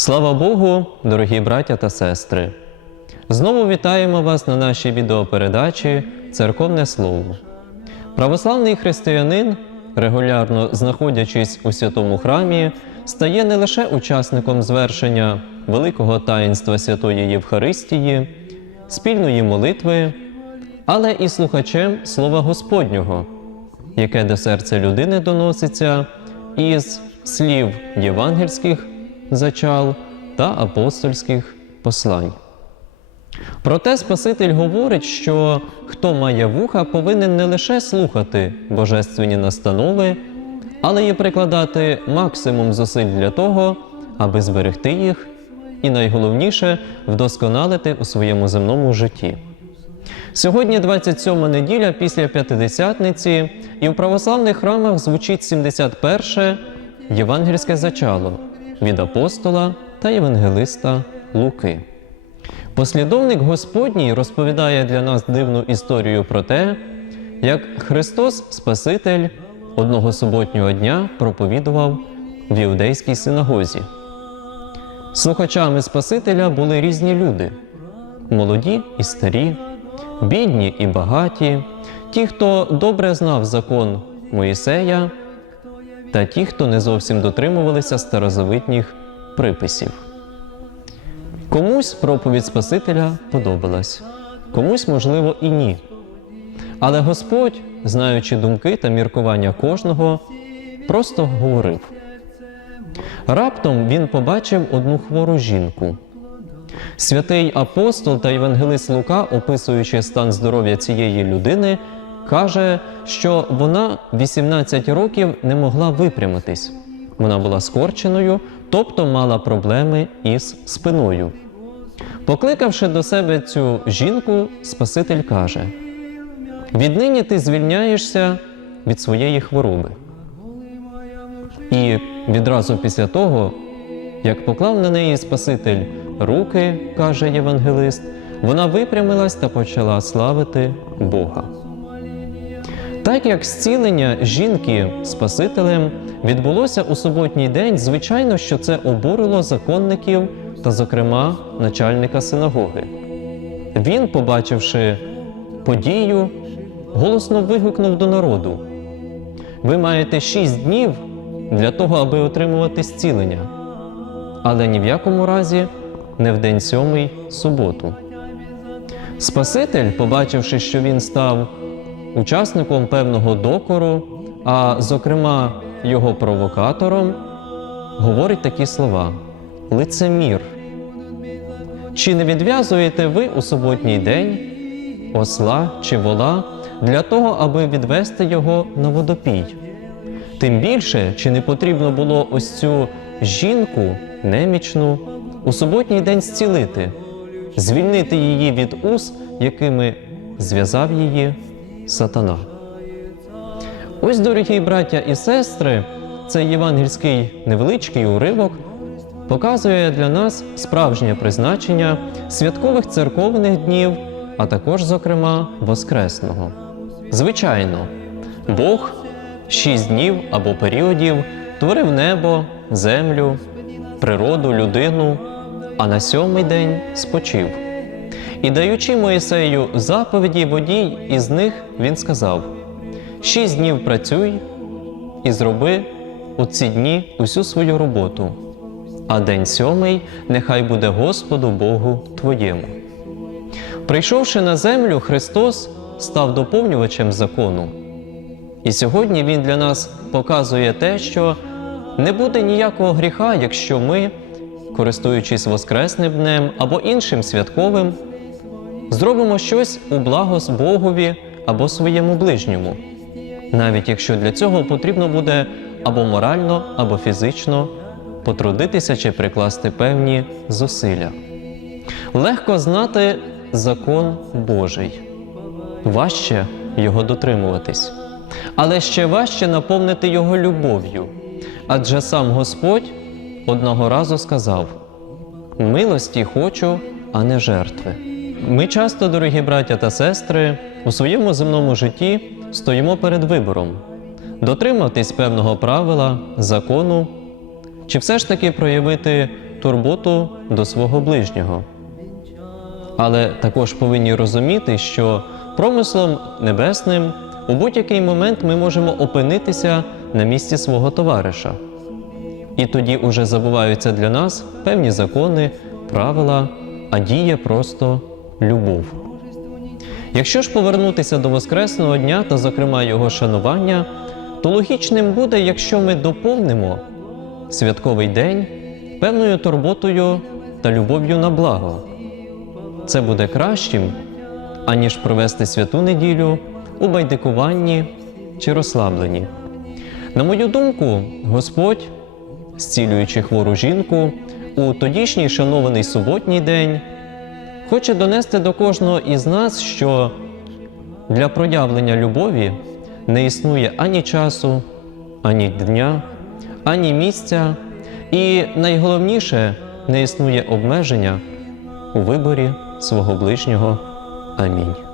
Слава Богу, дорогі браття та сестри! Знову вітаємо вас на нашій відеопередачі Церковне Слово. Православний християнин, регулярно знаходячись у святому храмі, стає не лише учасником звершення великого таїнства Святої Євхаристії, спільної молитви, але і слухачем Слова Господнього, яке до серця людини доноситься із слів євангельських зачал та апостольських послань. Проте Спаситель говорить, що хто має вуха, повинен не лише слухати божественні настанови, але й прикладати максимум зусиль для того, аби зберегти їх і найголовніше вдосконалити у своєму земному житті. Сьогодні 27 неділя після П'ятидесятниці, і в православних храмах звучить 71 євангельське зачало від апостола та євангелиста Луки. Послідовник Господній розповідає для нас дивну історію про те, як Христос Спаситель одного суботнього дня проповідував в іудейській синагозі. Слухачами Спасителя були різні люди молоді і старі, бідні і багаті, ті, хто добре знав закон Моїсея, та ті, хто не зовсім дотримувалися старозавитніх приписів. Комусь проповідь Спасителя подобалась, комусь, можливо, і ні. Але Господь, знаючи думки та міркування кожного, просто говорив. Раптом він побачив одну хвору жінку. Святий апостол та євангелист Лука, описуючи стан здоров'я цієї людини, каже, що вона 18 років не могла випрямитись. Вона була скорченою, тобто мала проблеми із спиною. Покликавши до себе цю жінку, Спаситель каже: віднині ти звільняєшся від своєї хвороби. І відразу після того, як поклав на неї Спаситель руки, каже євангелист, вона випрямилась та почала славити Бога. Так як зцілення жінки Спасителем відбулося у суботній день, звичайно, що це обурило законників та, зокрема, начальника синагоги. Він, побачивши подію, голосно вигукнув до народу: Ви маєте шість днів для того, аби отримувати зцілення, але ні в якому разі не в день сьомий суботу. Спаситель, побачивши, що він став учасником певного докору, а зокрема його провокатором, говорить такі слова: лицемір. Чи не відв'язуєте ви у суботній день осла чи вола для того, аби відвести його на водопій? Тим більше, чи не потрібно було ось цю жінку немічну у суботній день зцілити, звільнити її від уз, якими зв'язав її сатана. Ось, дорогі браття і сестри, цей євангельський невеличкий уривок показує для нас справжнє призначення святкових церковних днів, а також, зокрема, Воскресного. Звичайно, Бог шість днів або періодів творив небо, землю, природу, людину, а на сьомий день спочив. І даючи Моїсею заповіді водій, із них він сказав: Шість днів працюй і зроби у ці дні усю свою роботу, а день сьомий нехай буде Господу Богу твоєму. Прийшовши на землю, Христос став доповнювачем закону. І сьогодні Він для нас показує те, що не буде ніякого гріха, якщо ми, користуючись Воскресним днем або іншим святковим, зробимо щось у благос Богові або своєму ближньому, навіть якщо для цього потрібно буде або морально, або фізично потрудитися чи прикласти певні зусилля. Легко знати закон Божий, важче його дотримуватись, але ще важче наповнити його любов'ю. Адже сам Господь одного разу сказав: милості хочу, а не жертви. Ми часто, дорогі браття та сестри, у своєму земному житті стоїмо перед вибором дотриматись певного правила, закону, чи все ж таки проявити турботу до свого ближнього. Але також повинні розуміти, що промислом небесним у будь-який момент ми можемо опинитися на місці свого товариша. І тоді уже забуваються для нас певні закони, правила, а діє просто любов. Якщо ж повернутися до Воскресного дня та, зокрема, його шанування, то логічним буде, якщо ми доповнимо святковий день певною турботою та любов'ю на благо. Це буде кращим, аніж провести святу неділю у байдикуванні чи розслабленні. На мою думку, Господь, зцілюючи хвору жінку у тодішній шанований суботній день, хоче донести до кожного із нас, що для проявлення любові не існує ані часу, ані дня, ані місця, і найголовніше не існує обмеження у виборі свого ближнього. Амінь.